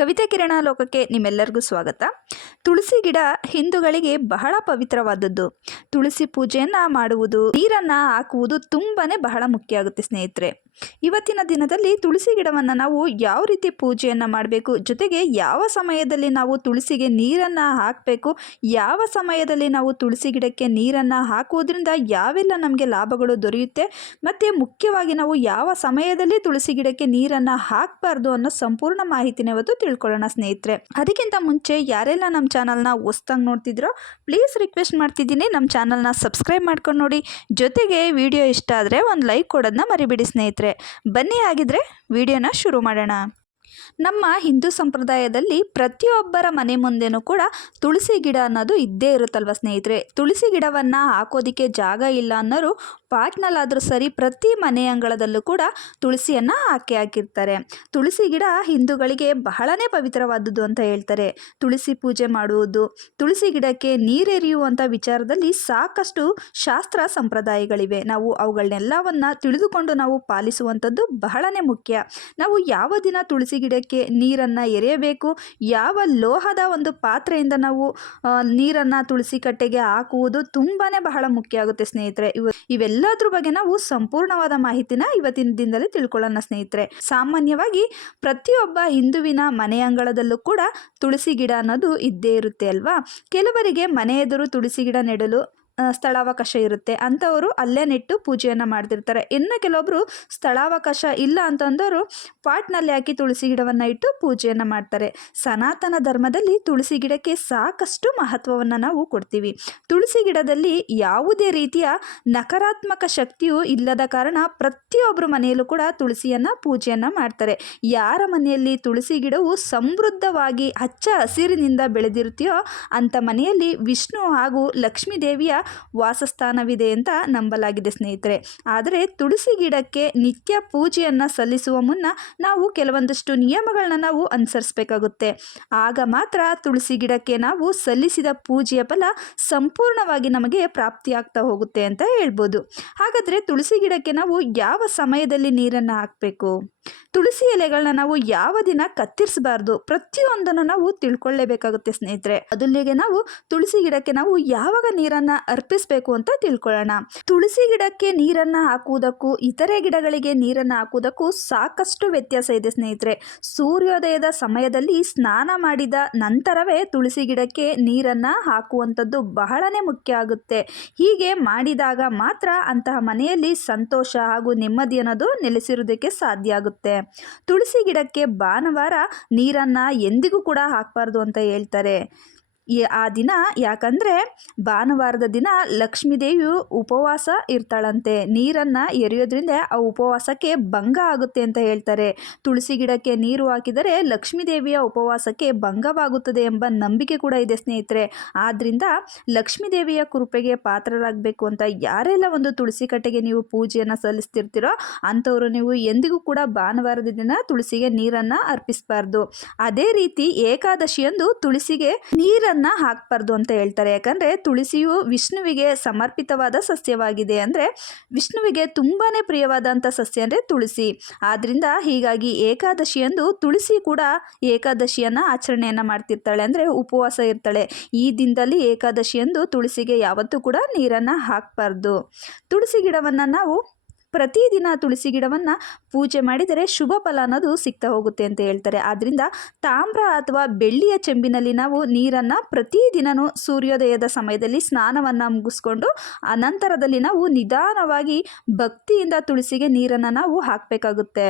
ಕವಿತಾ ಕಿರಣ ಲೋಕಕ್ಕೆ ನಿಮ್ಮೆಲ್ಲರಿಗೂ ಸ್ವಾಗತ. ತುಳಸಿ ಗಿಡ ಹಿಂದೂಗಳಿಗೆ ಬಹಳ ಪವಿತ್ರವಾದದ್ದು. ತುಳಸಿ ಪೂಜೆಯನ್ನು ಮಾಡುವುದು, ನೀರನ್ನು ಹಾಕುವುದು ತುಂಬಾ ಬಹಳ ಮುಖ್ಯ ಆಗುತ್ತೆ ಸ್ನೇಹಿತರೆ. ಇವತ್ತಿನ ದಿನದಲ್ಲಿ ತುಳಸಿ ಗಿಡವನ್ನು ನಾವು ಯಾವ ರೀತಿ ಪೂಜೆಯನ್ನು ಮಾಡಬೇಕು, ಜೊತೆಗೆ ಯಾವ ಸಮಯದಲ್ಲಿ ನಾವು ತುಳಸಿಗೆ ನೀರನ್ನು ಹಾಕಬೇಕು, ಯಾವ ಸಮಯದಲ್ಲಿ ನಾವು ತುಳಸಿ ಗಿಡಕ್ಕೆ ನೀರನ್ನು ಹಾಕುವುದರಿಂದ ಯಾವೆಲ್ಲ ನಮಗೆ ಲಾಭಗಳು ದೊರೆಯುತ್ತೆ, ಮತ್ತು ಮುಖ್ಯವಾಗಿ ನಾವು ಯಾವ ಸಮಯದಲ್ಲಿ ತುಳಸಿ ಗಿಡಕ್ಕೆ ನೀರನ್ನು ಹಾಕಬಾರ್ದು ಅನ್ನೋ ಸಂಪೂರ್ಣ ಮಾಹಿತಿನ ಇವತ್ತು ತಿಳ್ಕೊಳ್ಳೋಣ ಸ್ನೇಹಿತರೆ. ಅದಕ್ಕಿಂತ ಮುಂಚೆ ಯಾರೆಲ್ಲ ನಮ್ಮ ಚಾನಲ್ನ ಹೊಸ್ದಾಗಿ ನೋಡ್ತಿದ್ರೋ ಪ್ಲೀಸ್ ರಿಕ್ವೆಸ್ಟ್ ಮಾಡ್ತಿದ್ದೀನಿ. ನಮ್ಮ ಚಾನಲ್ನ ಸಬ್ಸ್ಕ್ರೈಬ್ ಮಾಡ್ಕೊಂಡು ನೋಡಿ. ಜೊತೆಗೆ ವಿಡಿಯೋ ಇಷ್ಟ ಆದರೆ ಒಂದು ಲೈಕ್ ಕೊಡೋದನ್ನ ಮರಿಬೇಡಿ ಸ್ನೇಹಿತರೆ. ಬನ್ನಿ ಆಗಿದ್ರೆ ವಿಡಿಯೋನ ಶುರು ಮಾಡೋಣ. ನಮ್ಮ ಹಿಂದೂ ಸಂಪ್ರದಾಯದಲ್ಲಿ ಪ್ರತಿಯೊಬ್ಬರ ಮನೆ ಮುಂದೆನೂ ಕೂಡ ತುಳಸಿ ಗಿಡ ಅನ್ನೋದು ಇದ್ದೇ ಇರುತ್ತಲ್ವ ಸ್ನೇಹಿತರೆ? ತುಳಸಿ ಗಿಡವನ್ನು ಹಾಕೋದಿಕ್ಕೆ ಜಾಗ ಇಲ್ಲ ಅನ್ನೋರು ಪಾಟ್ನಲ್ಲಾದರೂ ಸರಿ ಪ್ರತಿ ಮನೆ ಅಂಗಳದಲ್ಲೂ ಕೂಡ ತುಳಸಿಯನ್ನು ಹಾಕಿ ಹಾಕಿರ್ತಾರೆ. ತುಳಸಿ ಗಿಡ ಹಿಂದೂಗಳಿಗೆ ಬಹಳನೇ ಪವಿತ್ರವಾದದ್ದು ಅಂತ ಹೇಳ್ತಾರೆ. ತುಳಸಿ ಪೂಜೆ ಮಾಡುವುದು, ತುಳಸಿ ಗಿಡಕ್ಕೆ ನೀರೆರಿಯುವಂಥ ವಿಚಾರದಲ್ಲಿ ಸಾಕಷ್ಟು ಶಾಸ್ತ್ರ ಸಂಪ್ರದಾಯಗಳಿವೆ. ನಾವು ಅವುಗಳನ್ನೆಲ್ಲವನ್ನ ತಿಳಿದುಕೊಂಡು ನಾವು ಪಾಲಿಸುವಂಥದ್ದು ಬಹಳನೇ ಮುಖ್ಯ. ನಾವು ಯಾವ ದಿನ ತುಳಸಿ ಗಿಡಕ್ಕೆ ನೀರನ್ನು ಎರೆಯಬೇಕು. ಯಾವ ಲೋಹದ ಒಂದು ಪಾತ್ರೆಯಿಂದ ನಾವು ನೀರನ್ನು ತುಳಸಿ ಕಟ್ಟೆಗೆ ಹಾಕುವುದು ತುಂಬಾ ಬಹಳ ಮುಖ್ಯ ಆಗುತ್ತೆ ಸ್ನೇಹಿತರೆ. ಇವ, ಇವೆಲ್ಲದ್ರ ಬಗ್ಗೆ ನಾವು ಸಂಪೂರ್ಣವಾದ ಮಾಹಿತಿನ ಇವತ್ತಿನ ದಿನದಲ್ಲಿ ತಿಳ್ಕೊಳ್ಳೋಣ ಸ್ನೇಹಿತರೆ. ಸಾಮಾನ್ಯವಾಗಿ ಪ್ರತಿಯೊಬ್ಬ ಹಿಂದುವಿನ ಮನೆ ಅಂಗಳದಲ್ಲೂ ಕೂಡ ತುಳಸಿ ಗಿಡ ಅನ್ನೋದು ಇದ್ದೇ ಇರುತ್ತೆ ಅಲ್ವಾ? ಕೆಲವರಿಗೆ ಮನೆ ಎದುರು ತುಳಸಿ ಗಿಡ ನೆಡಲು ಸ್ಥಳಾವಕಾಶ ಇರುತ್ತೆ. ಅಂಥವರು ಅಲ್ಲೇ ನೆಟ್ಟು ಪೂಜೆಯನ್ನು ಮಾಡ್ತಿರ್ತಾರೆ. ಇನ್ನು ಕೆಲವೊಬ್ಬರು ಸ್ಥಳಾವಕಾಶ ಇಲ್ಲ ಅಂತಂದವರು ಪಾಟ್ನಲ್ಲಿ ಹಾಕಿ ತುಳಸಿ ಗಿಡವನ್ನು ಇಟ್ಟು ಪೂಜೆಯನ್ನು ಮಾಡ್ತಾರೆ. ಸನಾತನ ಧರ್ಮದಲ್ಲಿ ತುಳಸಿ ಗಿಡಕ್ಕೆ ಸಾಕಷ್ಟು ಮಹತ್ವವನ್ನು ನಾವು ಕೊಡ್ತೀವಿ. ತುಳಸಿ ಗಿಡದಲ್ಲಿ ಯಾವುದೇ ರೀತಿಯ ನಕಾರಾತ್ಮಕ ಶಕ್ತಿಯು ಇಲ್ಲದ ಕಾರಣ ಪ್ರತಿಯೊಬ್ಬರು ಮನೆಯಲ್ಲೂ ಕೂಡ ತುಳಸಿಯನ್ನು ಪೂಜೆಯನ್ನು ಮಾಡ್ತಾರೆ. ಯಾರ ಮನೆಯಲ್ಲಿ ತುಳಸಿ ಗಿಡವು ಸಮೃದ್ಧವಾಗಿ ಹಚ್ಚ ಹಸಿರಿನಿಂದ ಬೆಳೆದಿರುತ್ತೆಯೋ ಅಂಥ ಮನೆಯಲ್ಲಿ ವಿಷ್ಣು ಹಾಗೂ ಲಕ್ಷ್ಮೀ ದೇವಿಯ ವಾಸಸ್ಥಾನವಿದೆ ಅಂತ ನಂಬಲಾಗಿದೆ ಸ್ನೇಹಿತರೆ. ಆದರೆ ತುಳಸಿ ಗಿಡಕ್ಕೆ ನಿತ್ಯ ಪೂಜೆಯನ್ನು ಸಲ್ಲಿಸುವ ಮುನ್ನ ನಾವು ಕೆಲವೊಂದಷ್ಟು ನಿಯಮಗಳನ್ನ ನಾವು ಅನುಸರಿಸಬೇಕಾಗುತ್ತೆ. ಆಗ ಮಾತ್ರ ತುಳಸಿ ಗಿಡಕ್ಕೆ ನಾವು ಸಲ್ಲಿಸಿದ ಪೂಜೆಯ ಫಲ ಸಂಪೂರ್ಣವಾಗಿ ನಮಗೆ ಪ್ರಾಪ್ತಿಯಾಗ್ತಾ ಹೋಗುತ್ತೆ ಅಂತ ಹೇಳ್ಬೋದು. ಹಾಗಾದರೆ ತುಳಸಿ ಗಿಡಕ್ಕೆ ನಾವು ಯಾವ ಸಮಯದಲ್ಲಿ ನೀರನ್ನು ಹಾಕಬೇಕು? ತುಳಸಿ ಎಲೆಗಳನ್ನ ನಾವು ಯಾವ ದಿನ ಕತ್ತರಿಸಬಾರ್ದು? ಪ್ರತಿಯೊಂದನ್ನು ನಾವು ತಿಳ್ಕೊಳ್ಳೇಬೇಕಾಗುತ್ತೆ ಸ್ನೇಹಿತರೆ. ಅದಲ್ಲಿಗೆ ನಾವು ತುಳಸಿ ಗಿಡಕ್ಕೆ ನಾವು ಯಾವಾಗ ನೀರನ್ನ ಅರ್ಪಿಸಬೇಕು ಅಂತ ತಿಳ್ಕೊಳ್ಳೋಣ. ತುಳಸಿ ಗಿಡಕ್ಕೆ ನೀರನ್ನ ಹಾಕುವುದಕ್ಕೂ, ಇತರೆ ಗಿಡಗಳಿಗೆ ನೀರನ್ನ ಹಾಕುವುದಕ್ಕೂ ಸಾಕಷ್ಟು ವ್ಯತ್ಯಾಸ ಇದೆ ಸ್ನೇಹಿತರೆ. ಸೂರ್ಯೋದಯದ ಸಮಯದಲ್ಲಿ ಸ್ನಾನ ಮಾಡಿದ ನಂತರವೇ ತುಳಸಿ ಗಿಡಕ್ಕೆ ನೀರನ್ನ ಹಾಕುವಂಥದ್ದು ಬಹಳನೇ ಮುಖ್ಯ ಆಗುತ್ತೆ. ಹೀಗೆ ಮಾಡಿದಾಗ ಮಾತ್ರ ಅಂತಹ ಮನೆಯಲ್ಲಿ ಸಂತೋಷ ಹಾಗೂ ನೆಮ್ಮದಿ ಅನ್ನೋದು ನೆಲೆಸಿರುವುದಕ್ಕೆ ಸಾಧ್ಯ ಆಗುತ್ತೆ. ತುಳಸಿ ಗಿಡಕ್ಕೆ ಭಾನುವಾರ ನೀರನ್ನು ಎಂದಿಗೂ ಕೂಡ ಹಾಕಬಾರ್ದು ಅಂತ ಹೇಳ್ತಾರೆ. ಆ ದಿನ ಯಾಕಂದರೆ ಭಾನುವಾರದ ದಿನ ಲಕ್ಷ್ಮೀದೇವಿಯು ಉಪವಾಸ ಇರ್ತಾಳಂತೆ. ನೀರನ್ನು ಎರೆಯೋದ್ರಿಂದ ಆ ಉಪವಾಸಕ್ಕೆ ಭಂಗ ಆಗುತ್ತೆ ಅಂತ ಹೇಳ್ತಾರೆ. ತುಳಸಿ ಗಿಡಕ್ಕೆ ನೀರು ಹಾಕಿದರೆ ಲಕ್ಷ್ಮೀದೇವಿಯ ಉಪವಾಸಕ್ಕೆ ಭಂಗವಾಗುತ್ತದೆ ಎಂಬ ನಂಬಿಕೆ ಕೂಡ ಇದೆ ಸ್ನೇಹಿತರೆ. ಆದ್ದರಿಂದ ಲಕ್ಷ್ಮೀದೇವಿಯ ಕೃಪೆಗೆ ಪಾತ್ರರಾಗಬೇಕು ಅಂತ ಯಾರೆಲ್ಲ ಒಂದು ತುಳಸಿ ಕಟ್ಟೆಗೆ ನೀವು ಪೂಜೆಯನ್ನು ಸಲ್ಲಿಸ್ತಿರ್ತೀರೋ ಅಂಥವರು ನೀವು ಎಂದಿಗೂ ಕೂಡ ಭಾನುವಾರದ ದಿನ ತುಳಸಿಗೆ ನೀರನ್ನು ಅರ್ಪಿಸಬಾರ್ದು. ಅದೇ ರೀತಿ ಏಕಾದಶಿಯಂದು ತುಳಸಿಗೆ ನೀರನ್ನು ಹಾಕಬಾರ್ದು ಅಂತ ಹೇಳ್ತಾರೆ. ಯಾಕಂದರೆ ತುಳಸಿಯು ವಿಷ್ಣುವಿಗೆ ಸಮರ್ಪಿತವಾದ ಸಸ್ಯವಾಗಿದೆ ಅಂದರೆ ವಿಷ್ಣುವಿಗೆ ತುಂಬಾ ಪ್ರಿಯವಾದಂಥ ಸಸ್ಯ ಅಂದರೆ ತುಳಸಿ. ಆದ್ದರಿಂದ ಹೀಗಾಗಿ ಏಕಾದಶಿಯಂದು ತುಳಸಿ ಕೂಡ ಏಕಾದಶಿಯನ್ನು ಆಚರಣೆಯನ್ನು ಮಾಡ್ತಿರ್ತಾಳೆ ಅಂದರೆ ಉಪವಾಸ ಇರ್ತಾಳೆ. ಈ ದಿನದಲ್ಲಿ ಏಕಾದಶಿಯಂದು ತುಳಸಿಗೆ ಯಾವತ್ತೂ ಕೂಡ ನೀರನ್ನು ಹಾಕಬಾರ್ದು. ತುಳಸಿ ಗಿಡವನ್ನು ನಾವು ಪ್ರತಿದಿನ ತುಳಸಿ ಗಿಡವನ್ನು ಪೂಜೆ ಮಾಡಿದರೆ ಶುಭ ಫಲ ಅನ್ನೋದು ಸಿಗ್ತಾ ಹೋಗುತ್ತೆ ಅಂತ ಹೇಳ್ತಾರೆ. ಆದ್ದರಿಂದ ತಾಮ್ರ ಅಥವಾ ಬೆಳ್ಳಿಯ ಚೆಂಬಿನಲ್ಲಿ ನಾವು ನೀರನ್ನು ಪ್ರತಿದಿನವೂ ಸೂರ್ಯೋದಯದ ಸಮಯದಲ್ಲಿ ಸ್ನಾನವನ್ನು ಮುಗಿಸ್ಕೊಂಡು ಅನಂತರದಲ್ಲಿ ನಾವು ನಿಧಾನವಾಗಿ ಭಕ್ತಿಯಿಂದ ತುಳಸಿಗೆ ನೀರನ್ನು ನಾವು ಹಾಕಬೇಕಾಗುತ್ತೆ.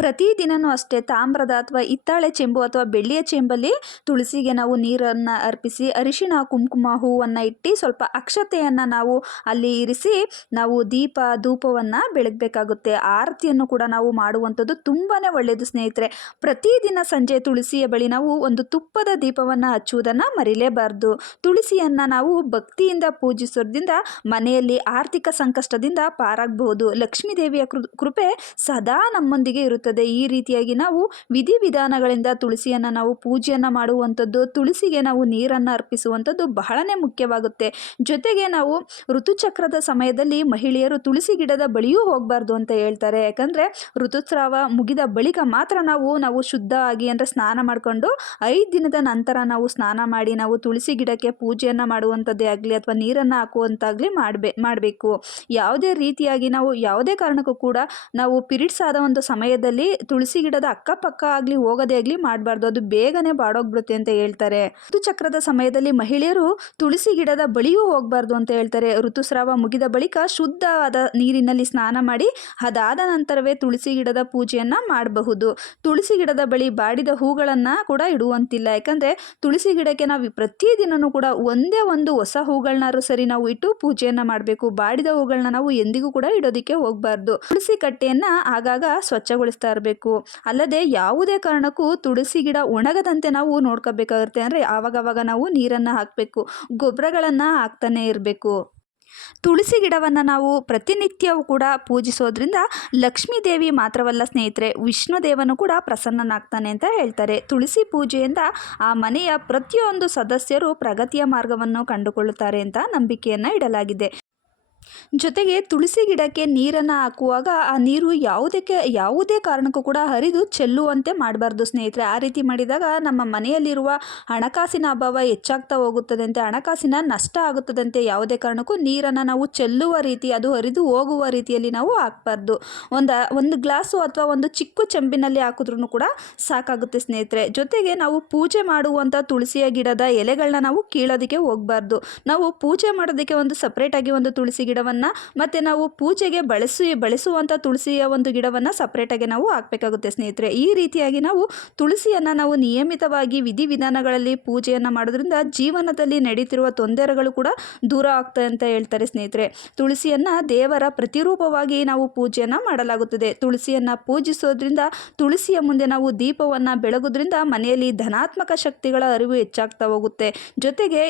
ಪ್ರತಿದಿನವೂ ಅಷ್ಟೇ ತಾಮ್ರದ ಅಥವಾ ಹಿತ್ತಾಳೆ ಚೆಂಬು ಅಥವಾ ಬೆಳ್ಳಿಯ ಚೆಂಬಲ್ಲಿ ತುಳಸಿಗೆ ನಾವು ನೀರನ್ನು ಅರ್ಪಿಸಿ ಅರಿಶಿಣ, ಕುಂಕುಮ ಹೂವನ್ನು ಇಟ್ಟು ಸ್ವಲ್ಪ ಅಕ್ಷತೆಯನ್ನು ನಾವು ಅಲ್ಲಿ ಇರಿಸಿ ನಾವು ದೀಪ, ಧೂಪವನ್ನು ಬೆಳಗಬೇಕಾಗುತ್ತೆ. ಆರತಿಯನ್ನು ಕೂಡ ನಾವು ಮಾಡುವಂಥದ್ದು ತುಂಬಾ ಒಳ್ಳೆಯದು ಸ್ನೇಹಿತರೆ. ಪ್ರತಿದಿನ ಸಂಜೆ ತುಳಸಿಯ ಬಳಿ ನಾವು ಒಂದು ತುಪ್ಪದ ದೀಪವನ್ನು ಹಚ್ಚುವುದನ್ನು ಮರಿಲೇಬಾರ್ದು. ತುಳಸಿಯನ್ನು ನಾವು ಭಕ್ತಿಯಿಂದ ಪೂಜಿಸೋದ್ರಿಂದ ಮನೆಯಲ್ಲಿ ಆರ್ಥಿಕ ಸಂಕಷ್ಟದಿಂದ ಪಾರಾಗಬಹುದು. ಲಕ್ಷ್ಮೀ ದೇವಿಯ ಕೃಪೆ ಸದಾ ನಮ್ಮೊಂದಿಗೆ ಹೇಗೆ ಇರುತ್ತದೆ ಈ ರೀತಿಯಾಗಿ ನಾವು ವಿಧಿವಿಧಾನಗಳಿಂದ ತುಳಸಿಯನ್ನು ನಾವು ಪೂಜೆಯನ್ನು ಮಾಡುವಂಥದ್ದು, ತುಳಸಿಗೆ ನಾವು ನೀರನ್ನು ಅರ್ಪಿಸುವಂಥದ್ದು ಬಹಳನೇ ಮುಖ್ಯವಾಗುತ್ತೆ. ಜೊತೆಗೆ ನಾವು ಋತುಚಕ್ರದ ಸಮಯದಲ್ಲಿ ಮಹಿಳೆಯರು ತುಳಸಿ ಗಿಡದ ಬಳಿಯೂ ಹೋಗಬಾರ್ದು ಅಂತ ಹೇಳ್ತಾರೆ. ಯಾಕಂದರೆ ಋತುಸ್ರಾವ ಮುಗಿದ ಬಳಿಕ ಮಾತ್ರ ನಾವು ನಾವು ಶುದ್ಧ ಆಗಿ ಅಂದರೆ ಸ್ನಾನ ಮಾಡಿಕೊಂಡು ಐದು ದಿನದ ನಂತರ ನಾವು ಸ್ನಾನ ಮಾಡಿ ನಾವು ತುಳಸಿ ಗಿಡಕ್ಕೆ ಪೂಜೆಯನ್ನು ಮಾಡುವಂಥದ್ದೇ ಆಗಲಿ ಅಥವಾ ನೀರನ್ನು ಹಾಕುವಂತಾಗಲಿ ಮಾಡಬೇ, ಮಾಡಬೇಕು. ಯಾವುದೇ ರೀತಿಯಾಗಿ ನಾವು, ಯಾವುದೇ ಕಾರಣಕ್ಕೂ ಕೂಡ ನಾವು ಪಿರಿಡ್ಸ್ ಆದ ಒಂದು ಸಮಯದಲ್ಲಿ ತುಳಸಿ ಗಿಡದ ಅಕ್ಕಪಕ್ಕ ಆಗಲಿ, ಹೋಗೋದೇ ಆಗಲಿ ಮಾಡಬಾರ್ದು. ಅದು ಬೇಗನೆ ಬಾಡೋಗ್ಬಿಡುತ್ತೆ ಅಂತ ಹೇಳ್ತಾರೆ. ಋತುಚಕ್ರದ ಸಮಯದಲ್ಲಿ ಮಹಿಳೆಯರು ತುಳಸಿ ಗಿಡದ ಬಳಿಯೂ ಹೋಗಬಾರ್ದು ಅಂತ ಹೇಳ್ತಾರೆ. ಋತುಸ್ರಾವ ಮುಗಿದ ಬಳಿಕ ಶುದ್ಧವಾದ ನೀರಿನಲ್ಲಿ ಸ್ನಾನ ಮಾಡಿ, ಅದಾದ ನಂತರವೇ ತುಳಸಿ ಗಿಡದ ಪೂಜೆಯನ್ನು ಮಾಡಬಹುದು. ತುಳಸಿ ಗಿಡದ ಬಳಿ ಬಾಡಿದ ಹೂಗಳನ್ನು ಕೂಡ ಇಡುವಂತಿಲ್ಲ. ಯಾಕಂದರೆ ತುಳಸಿ ಗಿಡಕ್ಕೆ ನಾವು ಪ್ರತಿದಿನವೂ ಕೂಡ ಒಂದೇ ಒಂದು ಹೊಸ ಹೂಗಳನ್ನಾರು ಸರಿ ನಾವು ಇಟ್ಟು ಪೂಜೆಯನ್ನು ಮಾಡಬೇಕು. ಬಾಡಿದ ಹೂಗಳನ್ನ ನಾವು ಎಂದಿಗೂ ಕೂಡ ಇಡೋದಕ್ಕೆ ಹೋಗಬಾರ್ದು. ತುಳಸಿ ಕಟ್ಟೆಯನ್ನು ಆಗಾಗ ಸ್ವಚ್ಛಗೊಳಿಸ್ತಾ ಇರಬೇಕು. ಅಲ್ಲದೆ ಯಾವುದೇ ಕಾರಣಕ್ಕೂ ತುಳಸಿ ಗಿಡ ಒಣಗದಂತೆ ನಾವು ನೋಡ್ಕೋಬೇಕಾಗುತ್ತೆ. ಅಂದರೆ ಆವಾಗವಾಗ ನಾವು ನೀರನ್ನು ಹಾಕಬೇಕು, ಗೊಬ್ಬರಗಳನ್ನು ಹಾಕ್ತಾನೆ ಇರಬೇಕು. ತುಳಸಿ ಗಿಡವನ್ನು ನಾವು ಪ್ರತಿನಿತ್ಯವೂ ಕೂಡ ಪೂಜಿಸೋದ್ರಿಂದ ಲಕ್ಷ್ಮೀ ದೇವಿ ಮಾತ್ರವಲ್ಲ ಸ್ನೇಹಿತರೆ ವಿಷ್ಣು ದೇವನು ಕೂಡ ಪ್ರಸನ್ನನಾಗ್ತಾನೆ ಅಂತ ಹೇಳ್ತಾರೆ. ತುಳಸಿ ಪೂಜೆಯಿಂದ ಆ ಮನೆಯ ಪ್ರತಿಯೊಂದು ಸದಸ್ಯರು ಪ್ರಗತಿಯ ಮಾರ್ಗವನ್ನು ಕಂಡುಕೊಳ್ಳುತ್ತಾರೆ ಅಂತ ನಂಬಿಕೆಯನ್ನು ಇಡಲಾಗಿದೆ. ಜೊತೆಗೆ ತುಳಸಿ ಗಿಡಕ್ಕೆ ನೀರನ್ನು ಹಾಕುವಾಗ ಆ ನೀರು ಯಾವುದಕ್ಕೆ, ಯಾವುದೇ ಕಾರಣಕ್ಕೂ ಕೂಡ ಹರಿದು ಚೆಲ್ಲುವಂತೆ ಮಾಡಬಾರ್ದು ಸ್ನೇಹಿತರೆ. ಆ ರೀತಿ ಮಾಡಿದಾಗ ನಮ್ಮ ಮನೆಯಲ್ಲಿರುವ ಹಣಕಾಸಿನ ಅಭಾವ ಹೆಚ್ಚಾಗ್ತಾ ಹೋಗುತ್ತದಂತೆ, ಹಣಕಾಸಿನ ನಷ್ಟ ಆಗುತ್ತದಂತೆ ಯಾವುದೇ ಕಾರಣಕ್ಕೂ ನೀರನ್ನು ನಾವು ಚೆಲ್ಲುವ ರೀತಿ, ಅದು ಹರಿದು ಹೋಗುವ ರೀತಿಯಲ್ಲಿ ನಾವು ಹಾಕಬಾರ್ದು. ಒಂದು ಒಂದು ಗ್ಲಾಸು ಅಥವಾ ಒಂದು ಚಿಕ್ಕ ಚೆಂಬಿನಲ್ಲಿ ಹಾಕಿದ್ರೂ ಕೂಡ ಸಾಕಾಗುತ್ತೆ ಸ್ನೇಹಿತರೆ. ಜೊತೆಗೆ ನಾವು ಪೂಜೆ ಮಾಡುವಂಥ ತುಳಸಿಯ ಗಿಡದ ಎಲೆಗಳನ್ನ ನಾವು ಕೀಳೋದಕ್ಕೆ ಹೋಗಬಾರ್ದು. ನಾವು ಪೂಜೆ ಮಾಡೋದಕ್ಕೆ ಒಂದು ಸಪ್ರೇಟಾಗಿ ಒಂದು ತುಳಸಿ ಗಿಡವನ್ನು ಮತ್ತು ನಾವು ಪೂಜೆಗೆ ಬಳಸಿ ಬಳಸುವಂಥ ತುಳಸಿಯ ಒಂದು ಗಿಡವನ್ನು ಸಪ್ರೇಟಾಗಿ ನಾವು ಹಾಕಬೇಕಾಗುತ್ತೆ ಸ್ನೇಹಿತರೆ. ಈ ರೀತಿಯಾಗಿ ನಾವು ತುಳಸಿಯನ್ನು ನಾವು ನಿಯಮಿತವಾಗಿ ವಿಧಿವಿಧಾನಗಳಲ್ಲಿ ಪೂಜೆಯನ್ನು ಮಾಡೋದ್ರಿಂದ ಜೀವನದಲ್ಲಿ ನಡೀತಿರುವ ತೊಂದರೆಗಳು ಕೂಡ ದೂರ ಆಗ್ತದೆ ಅಂತ ಹೇಳ್ತಾರೆ ಸ್ನೇಹಿತರೆ. ತುಳಸಿಯನ್ನು ದೇವರ ಪ್ರತಿರೂಪವಾಗಿ ನಾವು ಪೂಜೆಯನ್ನು ಮಾಡಲಾಗುತ್ತದೆ. ತುಳಸಿಯನ್ನು ಪೂಜಿಸೋದ್ರಿಂದ ತುಳಸಿಯ ಮುಂದೆ ನಾವು ದೀಪವನ್ನು ಬೆಳಗೋದ್ರಿಂದ ಮನೆಯಲ್ಲಿ ಧನಾತ್ಮಕ ಶಕ್ತಿಗಳ ಅರಿವು ಹೆಚ್ಚಾಗ್ತಾ ಹೋಗುತ್ತೆ. ಜೊತೆಗೆ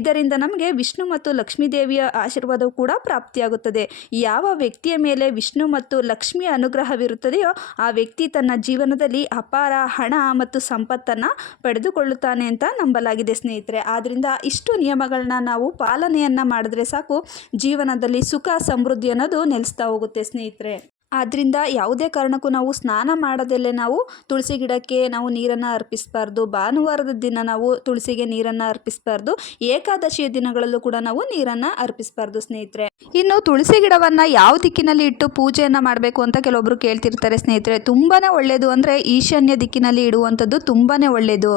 ಇದರಿಂದ ನಮಗೆ ವಿಷ್ಣು ಮತ್ತು ಲಕ್ಷ್ಮೀ ದೇವಿಯ ಆಶೀರ್ವಾದವು ಕೂಡ ಪ್ರಾಪ್ತಿಯಾಗುತ್ತದೆ. ಯಾವ ವ್ಯಕ್ತಿಯ ಮೇಲೆ ವಿಷ್ಣು ಮತ್ತು ಲಕ್ಷ್ಮಿಯ ಅನುಗ್ರಹವಿರುತ್ತದೆಯೋ, ಆ ವ್ಯಕ್ತಿ ತನ್ನ ಜೀವನದಲ್ಲಿ ಅಪಾರ ಹಣ ಮತ್ತು ಸಂಪತ್ತನ್ನು ಪಡೆದುಕೊಳ್ಳುತ್ತಾನೆ ಅಂತ ನಂಬಲಾಗಿದೆ ಸ್ನೇಹಿತರೆ. ಆದ್ದರಿಂದ ಇಷ್ಟು ನಿಯಮಗಳನ್ನ ನಾವು ಪಾಲನೆಯನ್ನು ಮಾಡಿದ್ರೆ ಸಾಕು. ಜೀವನದಲ್ಲಿ ಸುಖ, ಸಮೃದ್ಧಿ ಅನ್ನೋದು ನೆಲೆಸ್ತಾ ಹೋಗುತ್ತೆ ಸ್ನೇಹಿತರೆ. ಆದ್ದರಿಂದ ಯಾವುದೇ ಕಾರಣಕ್ಕೂ ನಾವು ಸ್ನಾನ ಮಾಡೋದಲ್ಲೇ ನಾವು ತುಳಸಿ ಗಿಡಕ್ಕೆ ನಾವು ನೀರನ್ನು ಅರ್ಪಿಸಬಾರ್ದು. ಭಾನುವಾರದ ದಿನ ನಾವು ತುಳಸಿಗೆ ನೀರನ್ನು ಅರ್ಪಿಸಬಾರ್ದು. ಏಕಾದಶಿಯ ದಿನಗಳಲ್ಲೂ ಕೂಡ ನಾವು ನೀರನ್ನು ಅರ್ಪಿಸಬಾರ್ದು ಸ್ನೇಹಿತರೆ. ಇನ್ನು ತುಳಸಿ ಗಿಡವನ್ನು ಯಾವ ದಿಕ್ಕಿನಲ್ಲಿ ಇಟ್ಟು ಪೂಜೆಯನ್ನು ಮಾಡಬೇಕು ಅಂತ ಕೆಲವೊಬ್ಬರು ಕೇಳ್ತಿರ್ತಾರೆ ಸ್ನೇಹಿತರೆ. ತುಂಬಾ ಒಳ್ಳೆಯದು ಅಂದರೆ ಈಶಾನ್ಯ ದಿಕ್ಕಿನಲ್ಲಿ ಇಡುವಂಥದ್ದು ತುಂಬಾ ಒಳ್ಳೆಯದು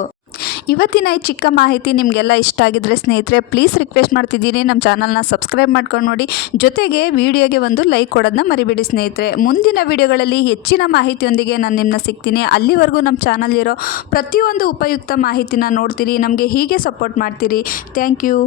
ಇವತ್ತಿನ ಈ ಚಿಕ್ಕ ಮಾಹಿತಿ ನಿಮಗೆಲ್ಲ ಇಷ್ಟ ಆಗಿದ್ರೆ ಸ್ನೇಹಿತರೆ ಪ್ಲೀಸ್ ರಿಕ್ವೆಸ್ಟ್ ಮಾಡ್ತಿದ್ದೀನಿ. ನಮ್ಮ ಚಾನಲ್ನ ಸಬ್ಸ್ಕ್ರೈಬ್ ಮಾಡ್ಕೊಂಡು ನೋಡಿ. ಜೊತೆಗೆ ವಿಡಿಯೋಗೆ ಒಂದು ಲೈಕ್ ಕೊಡೋದನ್ನ ಮರಿಬೇಡಿ ಸ್ನೇಹಿತರೆ. ಮುಂದಿನ ವಿಡಿಯೋಗಳಲ್ಲಿ ಹೆಚ್ಚಿನ ಮಾಹಿತಿಯೊಂದಿಗೆ ನಾನು ನಿಮ್ಮನ್ನ ಸಿಗ್ತೀನಿ. ಅಲ್ಲಿವರೆಗೂ ನಮ್ಮ ಚಾನಲ್ಲಿರೋ ಪ್ರತಿಯೊಂದು ಉಪಯುಕ್ತ ಮಾಹಿತಿನ ನೋಡ್ತೀರಿ. ನಮಗೆ ಹೀಗೆ ಸಪೋರ್ಟ್ ಮಾಡ್ತೀರಿ. Thank you